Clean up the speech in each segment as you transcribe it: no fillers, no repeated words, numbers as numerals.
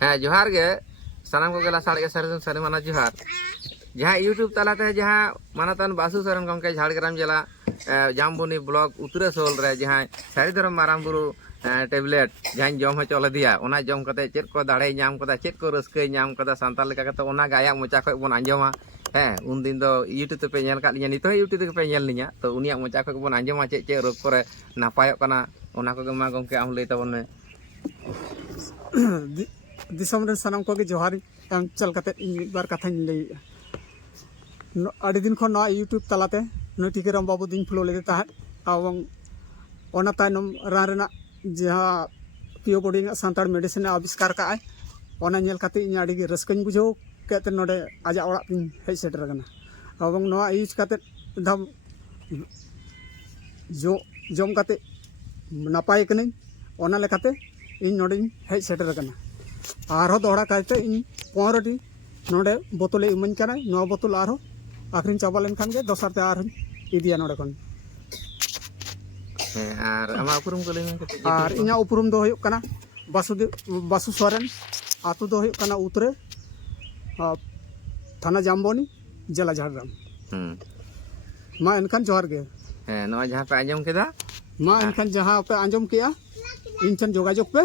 ᱦᱮᱸ ᱡᱚᱦᱟᱨ ᱜᱮ ᱥᱟᱱᱟᱢ ᱠᱚᱜᱮ ᱞᱟᱥᱟᱲ ᱜᱮ ᱥᱟᱹᱨᱤ ᱢᱟᱱᱟ ᱡᱚᱦᱟर ᱡᱟᱦᱟᱸ ᱤᱭᱩᱴᱩᱵ ᱛᱟᱞᱟᱛᱮ ᱡᱟᱦᱟᱸ ᱢᱟᱱᱚᱛᱟᱱ ᱵᱟᱥᱩ ᱥᱚᱨᱮᱱ ᱜᱚᱢᱠᱮ ᱡᱷᱟᱲᱜᱨᱟᱢ ᱡᱮᱞᱟ ᱡᱟᱢᱵᱚᱱᱤ ᱵᱞᱚᱠ ᱩᱛᱨᱟᱹᱥᱳᱞ ᱨᱮ ᱡᱟᱦᱟᱸᱭ ᱥᱟᱹᱨᱤ ᱫᱷᱚᱨᱚᱢ ᱢᱟᱨᱟᱝ ᱵᱩᱨᱩ ᱴᱮᱵᱞᱮᱴ ᱡᱟᱦᱟᱸᱧ ᱡᱚᱢ ᱦᱚᱪᱚ ᱞᱮᱫᱮᱭᱟ ᱚᱱᱟ ᱡᱚᱢ ᱠᱟᱛᱮ ᱪᱮᱫ ᱠᱚ ᱫᱟᱲᱮᱭ ᱧᱟᱢ ᱠᱟᱫᱟ ᱪᱮᱫ ᱠᱚ ᱨᱟᱹᱥᱠᱟᱹᱭ ᱧᱟᱢ ᱠᱟᱫᱟ ᱥᱟᱱᱛᱟᱲ ᱞᱮᱠᱟ ᱠᱟᱛᱮ ᱚᱱᱟᱜᱮ ᱟᱭᱟᱜ ᱢᱚᱪᱟ ᱠᱷᱚᱡ ᱵᱚᱱ ᱟᱸᱡᱚᱢᱟ ᱦᱮᱸ ᱩᱱᱫᱤन ᱫᱚ ᱤᱭᱩᱴᱩᱵ ᱛᱮᱯᱮ ᱧᱮᱞ ᱠᱟᱫ ᱞᱤᱧᱟ ᱱᱤᱛᱚᱜ ᱤᱭᱩᱴᱩᱵ ᱛᱮᱯᱮ ᱧᱮᱞ ᱞᱤᱧᱟ ᱛᱚ ᱩᱱᱤᱭᱟᱜ ᱢᱚᱪᱟ ᱠᱷᱚᱡ ᱵᱚᱱ ᱟᱸᱡᱚᱢᱟ ᱪᱮᱫ ᱨᱳᱜᱽ ᱠᱚᱨᱮ ᱱᱟᱯᱟᱭᱚᱜ ᱠᱟᱱᱟ ᱚᱱᱟ ᱠᱚᱜᱮ ᱢᱟ ᱜᱚᱢᱠᱮ ᱟᱢ ᱞᱟᱹᱭ ᱛᱟᱵᱚᱱ ᱢᱮ दिसम रे सानाम को जोहार एम चल कते मिद बार कथा लई अड़ी दिन खन यूट्यूब तलाते नई टीकेराम बाबू दिन फ्लो लेदे ताहे एवं ओना तायनम रान रेना जहां पियो बॉडी सांताड़ मेडिसिन आविष्कार का आय ओना नेल कते इन अड़ी रस्कन बुझो कते नोडे आजा ओड़ा पिन हेज सेटर गना एवं नोआ यूज कते धम जो जम कते नापाय कने ओना लेकाते इन नोडे हेज सेटर गना आरो दोड़ा कायते इन 15 टी नोडे बोतल इमन कना नो बोतल आरो आखिरी चाबा लेन खान के दोसर ते आरो इदिया नोडे कोन आर अमा उपरुम को लेन कते आर इना उपरुम दो हुयुक कना बासु सोरेन आतु दो हुयुक कना उतरे थाना जामबोनी जिला झारग्राम मा एनखान जोहार गे नो जहां पे आंजम केदा मा एनखान जहां पे आंजम किया इनठन जोगाजोग पे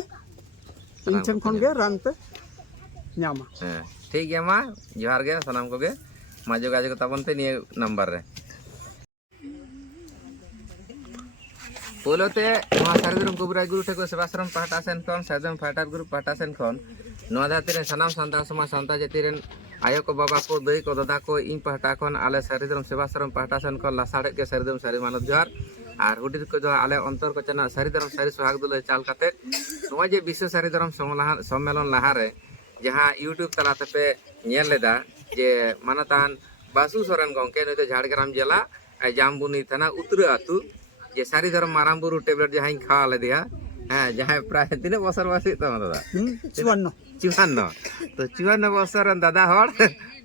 इनठन खन गे रान पे ᱧᱟᱢᱟ ठीक गया मा जोहार गे सनाम को गे मा जोगाजोग ताबन पे निये नंबर रे पोलोते नोआ सारिधरम कुबराय गुरु ठेको सेवाश्रम पाहटा सेन खन सारिधरम फाइटर ग्रुप पाहटा सेन खन नोआ धाती रे सनाम सान्ताड़ समाज सान्ताड़ जाति रेन आयो को बाबा को दई को दादा को इन पाहटा खन आले सारिधरम सेवाश्रम पाहटा सेन खन लासाड़े के सारिधरम सारि मानव जोहार और हुडिर को जो आले अंतर को चना सारिधरम सारि सोहाग दुले चाल काते नोआ जे विश्व सारिधरम सम्मेलन लाहारे जहां यूट्यूब तलाते पे नेल लेदा जे मानतान बासु सोरेन गंके नय तो झाड़ग्राम जिला जामबुनी थाना उतरे आतु जे सारी धर्म माराम बुरु टेबलेट जहां खावा लेदिया हाँ जहां प्राय तीन बसर बसी तो दादा 54 तो 54 बसर दादा हर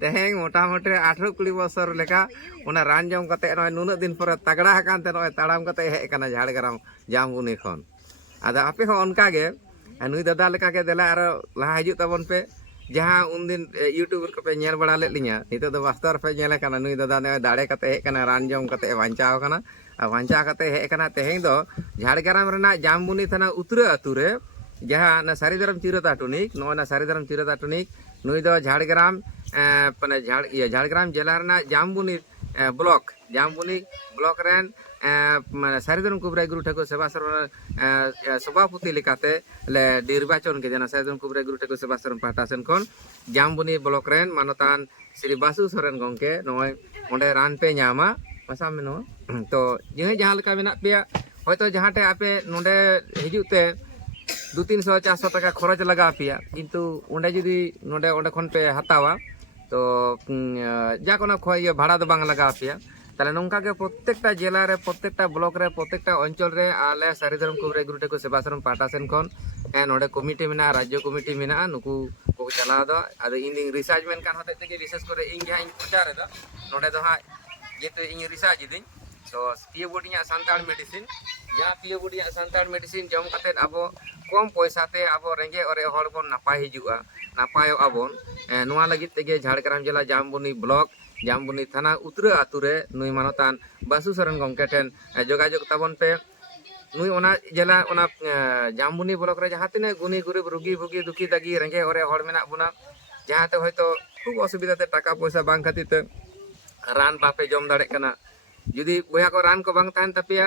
तेहें मोटामुटी 18-20 बसर लेका ओना रान जम कते नय नुना दिन पर तगड़ा हकान ते नय ताड़ाम कते हे कना झाड़ग्राम जामबुनी खन आदा आपे हो उनका गे नुई दादा लेका के देला आरो लहा हिजु तबन पे जहां उन दिन यूट्यूब को पे नेल बड़ा ले लिया नितो दो वास्तव पे नेल कना नुई दादा ने दाड़े कते हे कना रान जम कते वांचाव कना वांचा कते हे कना तेहें दो झाड़ग्राम रेना जामबुनी थाना उतरे आतु रे जहां ना सारिधरम चिरता टुनिक नो ना सारिधरम चिरता टुनिक नुई दो झाड़ग्राम पने झाड़ग्राम जिला रेना जामबुनी ब्लॉक रेन सारिधरम कुबराय गुरु ठेको सेवाश्रम सभापति लेकाते ले निर्वाचन के जना सारिधरम कुबराय गुरु ठेको सेवाश्रम पाहटा सेन खन जामबुनी ब्लॉक रेन मानतान श्री बासु सोरेन गंके नय ओंडे रान पे ᱧᱟᱢᱟ पासा मेनो तो जे जहां लेका मेना पेया होयतो जहांटे आपे नोंडे हिजुते 200-300-400 टाका खरच लगा पेया किंतु ओंडे जुदी नोंडे ओंडे खन पे हतावा तो जा कोनो खोय भाड़ा दो बांग लगा पेया ताले नोंका के प्रत्येकटा जिला रे प्रत्येकटा ब्लॉक रे प्रत्येकटा अंचल रे आले सारिधरम कुबराय गुरु ठेको सेवाश्रम पाहटा सेन खन नोंडे कमिटी मेना राज्य कमिटी मेना नुकु को चला दो आदो इन रिसर्च मेन कान होते के विशेष करे इन जहां इन प्रचार दो नोंडे दो हा जेते इन रिसर्च दिन तो पियो बॉडी सांताड़ मेडिसिन जहां पियो बॉडी सांताड़ मेडिसिन जम कते आबो कम पैसा ते आबो रेंगे और हर बन नापाय हिजुआ नापाय आबोन नोआ लगित तेगे झाड़ग्राम जिला जामबुनी ब्लॉक जामबुनी थाना उतरे आतु रे नुई मानतान बासु सोरेन गंके ठेन जोगाजोग ताबन पे नुई ओना जिला ओना जामबुनी ब्लॉक रे जहां तिने गुनी गुरीब रुगी भुगी दुखी दागी रेंगे और हर मेना बुना जहां ते होयतो खूब असुविधा ते टाका पैसा बांग खातिर ते रान बापे जम दाड़े कना जुदी बोया को रान को बांग ताहन तपिया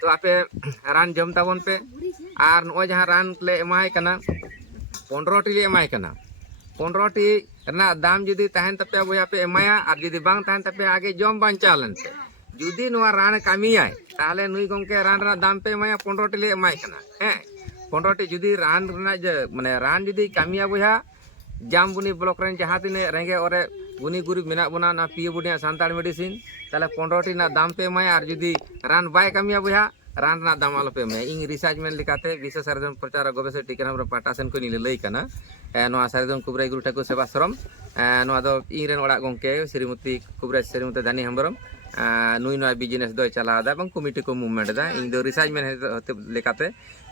तो आपे रान जम ताबन पे आर नो जहां रान ले एमाय कना 15 टी ले एमाय कना 15 टी रना दाम जुदी ताहन तपिया बोया पे एमाया आर जुदी बांग ताहन तपिया आगे जम बांचा लेनते जुदी नोआ रान कामियाय ताहले नुई गंके रान रा दाम पे एमाया 15 टी ले एमाय कना हैं 15 टी जुदी रान रना माने रान जुदी कामिया बोया जामबुनी ब्लॉक रेन जहां तिने रेंगे और गुनी गुरी मेना बना ना पियो बॉडी सांताड़ मेडिसिन ताले 15 टी ना दाम पे माय आर जुदी रान बाय कामिया बोया रान ना दाम आलो पे में इन रिसर्च मेन लिकाते विशेष सारिधरम प्रचार गवेषक टीकाराम रे पाहटा सेन को नि लई कना नोआ सारिधरम कुबराय गुरु ठेको सेवाश्रम नोआ दो इन रेन ओड़ा गंके श्रीमती कुबराय श्रीमती दानी हेम्ब्रम नुई नोआ बिजनेस दो चला दा बंग कमिटी को मूवमेंट दा इन दो रिसर्च मेन लेकाते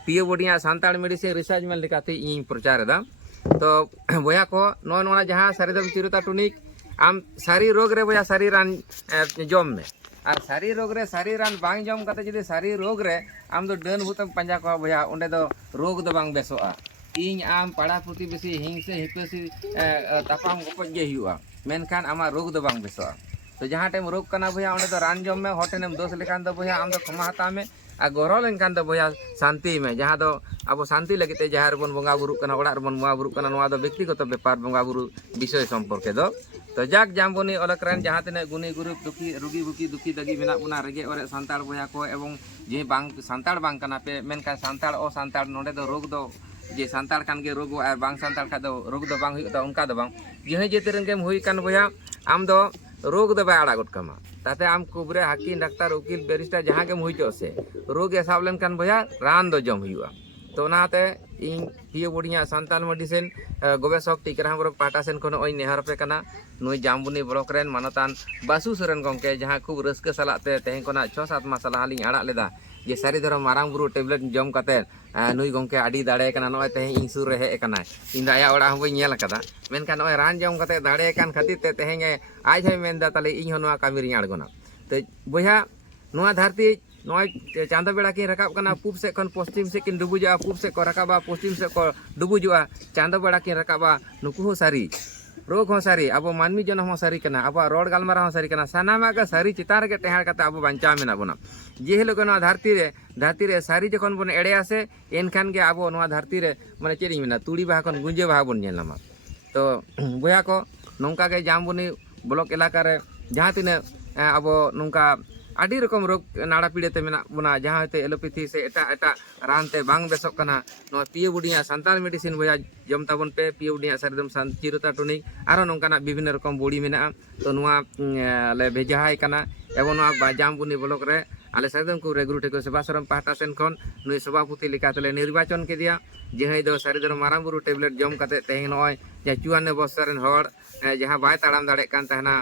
पियो बॉडी सांताड़ मेडिसिन रिसर्च मेन लेकाते इन प्रचार दा तो बोया को नोना जहाँ सारिधरम चिरुता टुनिक आम सारी रोग रे बोया सारी रान जम में और सारी रोग रे सारी रान बांग जम कते जुदी सारी रोग रे आम दो डन भूतम पंजा को बोया उंडे दो रोग दो बांग बेसोआ इन आम पड़ा पुती बेसी हिंसे हिपेसी तापाम गोपज गे हुआ मेनखान आमा रोग दो बांग बेसोआ तो जहाँ टाइम रोग कना भैया उंडे दो रान जम में होटेनेम दोष लेखान दो भैया आम दो क्षमा हता में और गौरव लेनखान दो भैया शांति में जहाँ दो अब शांति लगे जहाँ बन बंगा बुरु कना ओड़ा बन बंगा बुरु कना नोआ दो व्यक्तिगत बेपार बंगा बुरु विषय संपर्के दो तो जाक जामबनी अलकरेन जहाँ तीन गुनी गुरुप दुखी रुगी बुकी दुखी दगी मेना बुना रेगे और सांताड़ बोया को एवं जे बांग सांताड़ बांग कना पे मेनका सांताड़ ओ सांताड़ नोडे दो रोग दो जे सांताड़ कान के रोग और बांग सांताड़ का दो रोग दो बांग हुई उनका दो बांग यह जे तेरन के हुई कान बोया आम दो रोग दो बाय आड़ा गट कमा ताते आम कुबरे हाकिम डाक्तार उकिल बैरिस्टर जहाँ के हुई से रोग एसाब लेन कान बोया रान दो जम हुआ तो नाते इन पियो बुढ़िया सांताल मेडिसिन गवेषक टीकाराम रोग पाटा सेन खन ओई नेहर पे कना नुई जामबुनी ब्लॉक रेन मानतान बासु सोरेन गंके जहाँ खूब रस्के सलाते तेहें कोना 6-7 मास सलाहलिंग आड़ा लेदा जे सारिधरम मारांग बुरु टेबलेट जम कते नुई गंके आड़ी दाड़े कना नय तेहें इन सुर रे हे कना इन दाया ओड़ा हबो नेल कदा मेनखान नय रान जम कते दाड़े कान खातिर ते तेहें आज हे मेनदा ताले इन हनुआ कामी रि आड़गोना तो बोया नोआ धरती नय चांदो बेड़ा की रकाब कना पूब से खन पश्चिम से किन डुबुजा पूब से को रकाबा पश्चिम से को डुबुजुआ चांदो बेड़ा की रकाबा नुकु हो सारी रोग हो सारी अब मानवी जन हो सारी कना अब रोड गालमारा हो सारी कना सानामा का सारी चितार के टेहाड़ कते अब बांचा मेना बना जे हेलो नोआ धरती रे सारी जखन बन एड़े आसे एनखान के अब नोआ धरती रे माने चेरी मेना तुड़ी बाहा खन गुंजे बाहा बन नेलामा तो बोया को नोंका के जामबुनी ब्लॉक इलाका रे जहाँ तीन अब नोंका आड़ी रकम रोग नाड़ा पीड़े मेना बना जहाँ होते एलोपैथी से एटा एटा रानते बांग बेसोक कना नो पियो बुढ़िया सांताल मेडिसिन भैया जम ताबन पे पियो बुढ़िया सारिदम चिरुता टुनिक आरो नोंकाना विभिन्न रकम बॉडी मेना तो नोआ ले भेजाहाय कना एवं नोआ जामबुनी ब्लॉक रे आले सारिदम को रेगुरु ठेको सेवाश्रम पाहटा सेन खन नुई सभापति लेकातले निर्वाचन के दिया जेहै दो सारिदम मारांग बुरु टेबलेट जम कते तेहें नय 54 बछर रेन हड़ जहाँ बाय ताड़ाम दाड़े कान तहना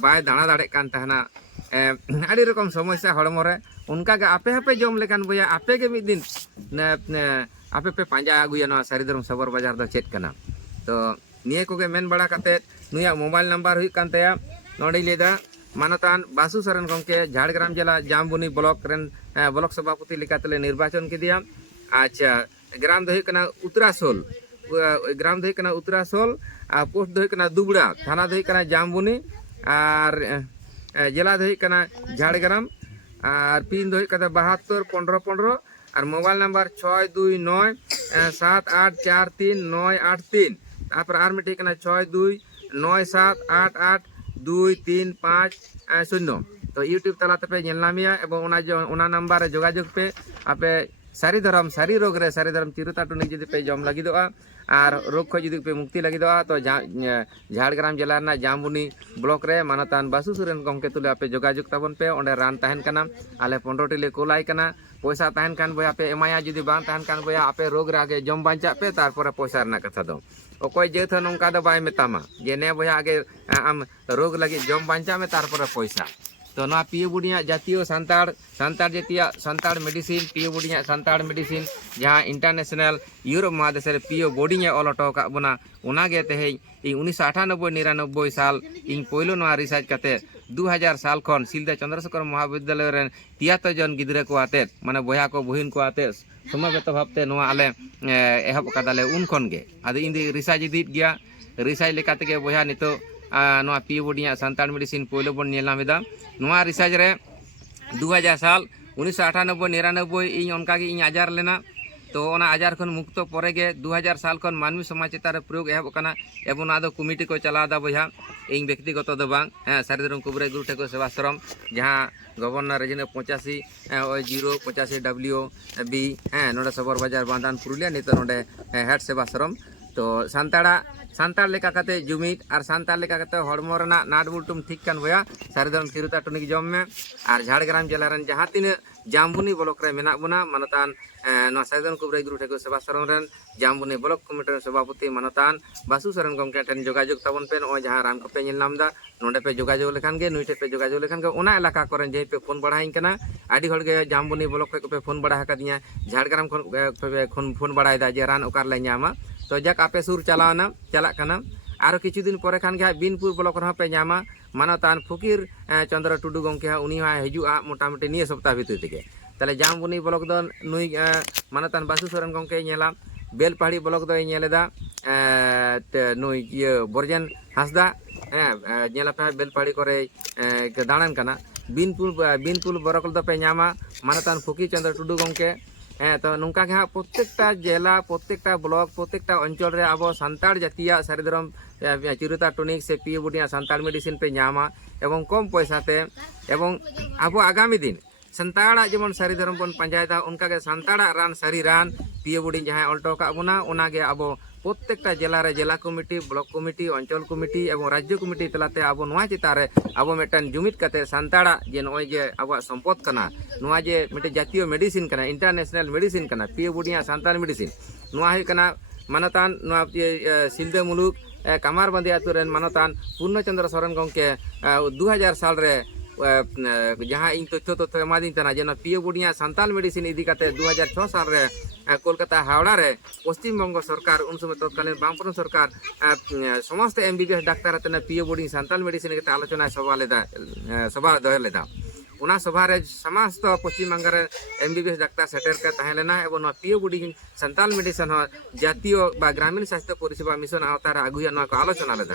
बाय दाणा दाड़े कान तहना आड़ी रकम समस्या हड़मो रे उनका के आपे आपे जम लेकान बोया आपे के मिद दिन आपे पे पांजा आगुया ना सारिधरम सबर बाजार दो चेक कना तो निये को के मेन बड़ा कते नुया मोबाइल नंबर हुई कान तया नोडे लेदा मानतान बासु सरन गंके झाड़ग्राम जिला जामबुनी ब्लॉक रेन ब्लॉक सभापति लेकातले निर्वाचन के दिया अच्छा ग्राम दो कना उत्तरासोल ग्राम दो कना उत्तरासोल आ पोस्ट दो कना दुबड़ा थाना दो कना जामबुनी और जिला दो कना झाड़ग्राम और पिन दो कना 72 15 15 और मोबाइल नंबर 629 7843983 तापर आर मिटे कना 6297882350 तो यूट्यूब तलाते पे नेलनामिया एवं ओना नंबर रे जोगाजोग पे आपे सारिधरम सारी रोग रे सारिधरम चिरुता टुनिक जदि पे जम लागिदोआ और रोग खो जदि पे मुक्ति लागिदोआ तो झाड़ग्राम जिला ना जामबुनी ब्लॉक रे मानतान बासु सोरेन गंके तुले आपे जोगाजोग ताबन पे ओंडे रान ताहेन कना आले 15 टिले कोलाय कना पैसा ताहेन कान बोया पे एमाया जदि बांग ताहेन कान बोया आपे रोग रे आगे जम बांचा पे तारपर पैसा रना कथा दो ओकोय जेथ नोंका दो बाय मेतामा जे ने बोया आगे आम रोग लगी जम बांचा में तारपर पैसा तो ना पियो बुढ़िया जातीय सांताड़ जातीय सांताड़ मेडिसिन पियो बुढ़िया सांताड़ मेडिसिन जहाँ इंटरनेशनल यूरोप महादेश रे पियो बोर्डिंग ऑल हटो का बना उनागे तेहें 1998-99 साल इन पोलो नवा रिसर्च कते 2000 साल खन सिलदा चंद्रशेखर महाविद्यालय रे 73 जन गिद्रे को आते माने बोया को बहिन को आते समयबत भावते नवा आले एहब कदाले उन खन गे आदि इंदी रिसर्च इदित गया रिसर्च लेकाते के बोया नितो नवा पियो बुढ़िया सांताड़ मेडिसिन पोलो बन नेलामेदा नवा रिसर्च रे 2000 साल 1998-99 इन उनका गे इन आजार लेना तो ओना आजार खन मुक्त परे गे 2000 साल खन मानवी समाज चितारे प्रयोग एहब कना एवं ना दो कमिटी को चलादा बोया इन व्यक्तिगत दो बांग सारिधरम कुबरे गुरु ठेको सेवाश्रम जहाँ गवर्नर रेजिन 85-0-85-W-B नोडे सबर बाजार बांधान पुरुलिया नित नोडे हेड सेवाश्रम तो सांताड़ लेका कते जुमिद और सांताड़ लेका कते हड़मो रेना नाट बुलटुम ठीक कान बोया सारिधरम चिरुता टुनिक जम में और झाड़ग्राम जिला रेन जहाँ तीन जामबुनी ब्लॉक रे मेना बना मानतान सारिधरम कुबरे गुरु ठेको सेवाश्रम रेन जामबुनी ब्लॉक कमिटी सभापति मानतान बासु सोरेन गंके ठेन जोगाजोग ताबन पे नय जहाँ रान को पे नेल नामदा नोंडे पे जोगाजोग लेखान गे नुई ठे पे जोगाजोग लेखान गे ओना इलाका कोरेन जे पे फोन बढ़ाइन कना आडी हड़ गे जामबुनी ब्लॉक पे फोन बढ़ा हकदिया झाड़ग्राम खन फोन बढ़ायदा जे रान ओकार ले ᱧᱟᱢᱟ तो जाक आपे सुर चलाना चलाक कना आरो किछु दिन परे खान के बिनपुर ब्लॉक रहा पे नामा मानतान फकीर चंद्र टुडू गंके उनी हजुआ मोटामुटी निये सप्ताह भितर तेगे ताले जामबुनी ब्लॉक दो नुई मानतान बासु सोरेन गंके नेला बेलपाहाड़ी ब्लॉक दो नेलेदा नुई बरजेन हासदा नेला पे बेलपाहाड़ी करे दाड़ान कना बिनपुर ब्लॉक दो पे नामा मानतान फकीर चंद्र टुडू गंके तो नौका के हाँ प्रत्येकटा जिला प्रत्येकटा ब्लॉक प्रत्येकटा अंचल रे अब सान्ताड़ जातिया सारिधरम चिरुता टनिक से पीए बुडिया सान्ताड़ मेडिसिन पे नामा एवं कम पैसाते एवं अब आगामी दिन सान्ताड़ा जेमन सारिधरम बन पंचायता उनका के सान्ताड़ा रान सारी रान पीए बुडी जहाँ अल्टो का बना उनागे अब प्रत्येकटा जिला रे जिला कमिटी ब्लॉक कमिटी अंचल कमिटी एवं राज्य कमिटी तलाते अब नोआ चितान रे अब मेटन जुमित कते सान्ताड़ा जे नोय जे अब सम्पद कना नोआ जे मिटे जातीय मेडिसिन कना इंटरनेशनल मेडिसिन कना पीए बुडिया सान्ताड़ मेडिसिन नोआ है कना मानतान नोआ सिलदे मुलुक कामार बंदी आतुरेन मानतान पूर्णचंद्र सोरेन गंके 2000 साल रे जहाँ इन तथ्य एमादी तना जेना पीए बुडिया सान्ताल मेडिसिन इदी कते 2006 साल रे कोलकाता हावड़ा रे पश्चिम बंग सरकार उन समय तत्कालीन बामपन सरकार समस्त एमबीबीएस डाक्तार तेना पीए बुडिया सान्ताल मेडिसिन के आलोचना सभा दो लेदा उना सभा रे समस्त पश्चिम बंग रे एमबीबीएस डाक्तार सेटर के तहे लेना एवं पीए बुडिया सान्ताल मेडिसिन जातीय बा ग्रामीण स्वास्थ्य परिसेवा मिशन आवतार आगुया ना को आलोचना लेदा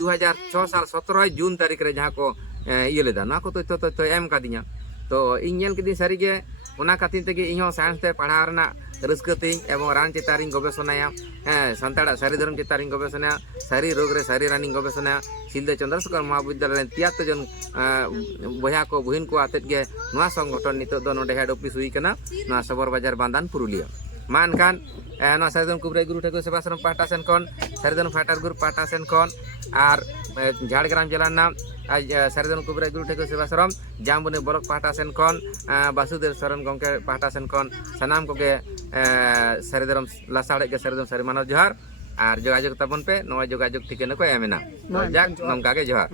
2006 साल 17 जून तारीख रे जहाँ को ये लेदा ना को तो एम कादिया तो इन नेल किदी सारी के उना खातिर तेगे इहो साइंस ते पढ़ा रना रस्कती एवं रान चितारिंग गवेषणा सान्ताड़ा सारी धर्म चितारिंग गवेषणा सारी रोग रे सारी रानिंग गवेषणा सिलदे चंद्रशेखर महाविद्यालय 73 जन बया को बहिन को आते के नवा संगठन नितो दो नोडे हेड ऑफिस हुई कना नवा सबर बाजार बांदान पुरुलिया मान खान नवा सारिधरम कुबराई गुरु ठाकुर सेवाश्रम पाटा सेन कोन सारिधरम फाटार गुरु पाटा सेन कोन आर झाड़ग्राम जिला नाम सारिधरम कुबराई गुरु ठाकुर सेवाश्रम जामबुनी ब्लॉक पाटा सेन कोन बासुदेव सोरेन गंके पाटा सेन कोन सनाम को के सारिधरम लासाड़े के सारिधरम सारी मानव जोहार और जोगाजोग तबन पे नवा जोगाजोग ठिकाना को एमेना जाक नमका के जोहार।